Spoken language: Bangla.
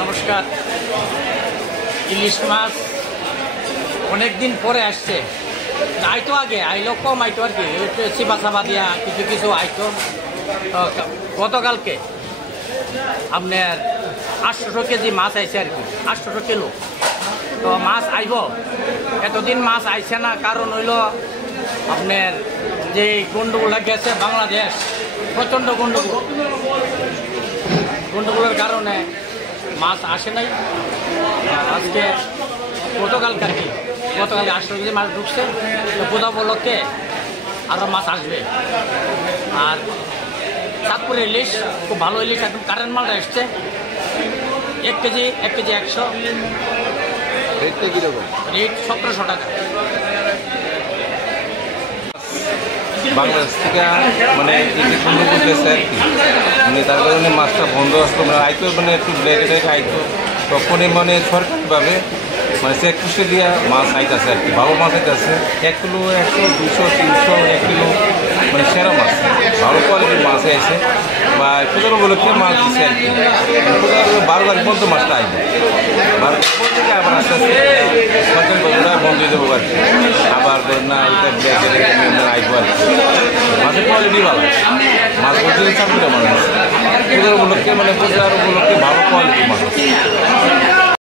নমস্কার। ইলিশ মাছ অনেক দিন পরে আসছে, আইতো আগে আইলো কম আইতো আর কি, চিপা চাপা দিয়া কিছু কিছু আইতো। গতকালকে আপনার 800 কেজি মাছ আইছে আর কি, 800 কিলো। তো মাছ আইব, এতদিন মাছ আইছে না, কারণ হইল আপনার যে গন্ডগোলটা গেছে বাংলাদেশ, প্রচণ্ড গন্ডগোলের কারণে মাছ আসে নাই। আজকে গতকালকে 800 কেজি মাছ ঢুকছে, তো পূজা উপলক্ষে আরও মাছ আসবে। আর চাঁদপুরের ইলিশ খুব ভালো ইলিশ, একদম কারেন্ট মালটা এসছে। 1 কেজি 100। রেটটা কীরকম? রেট 1700 টাকা। বাংলাদেশ থেকে মানে এটি বন্ধ করতেছে আর কি, মানে তার কারণে মাছটা বন্ধ আসতো, মানে আইতো মানে একটু ব্ল্যাকে আইতো, তখনই মানে সরকারিভাবে মানে চেক পুষে দিয়া মাছ আইতেছে আর কি, ভালো মাছ আইতেছে। 1 কিলো 100, 200, 300, 1 কিলো মানে সেরা মাছ, ভালো কোয়ালিটির মাছ আছে। বা পূজার উপলক্ষে মাছ দিচ্ছে আর কি, পূজার 12 তারিখ পর্যন্ত মাছটা আসবে। 12 তারিখ পর থেকে আবার আস্তে আস্তে সরকারি বাজারটা বন্ধ হয়ে যাবো আর কি, আবার না ওইটা ব্ল্যাকে আইবো আর কি। মাছের কোয়ালিটি ভালো, মাছ বলতে চাকরিটা মানুষ পূজার উপলক্ষে, মানে পূজার উপলক্ষে ভালো কোয়ালিটির মাছ।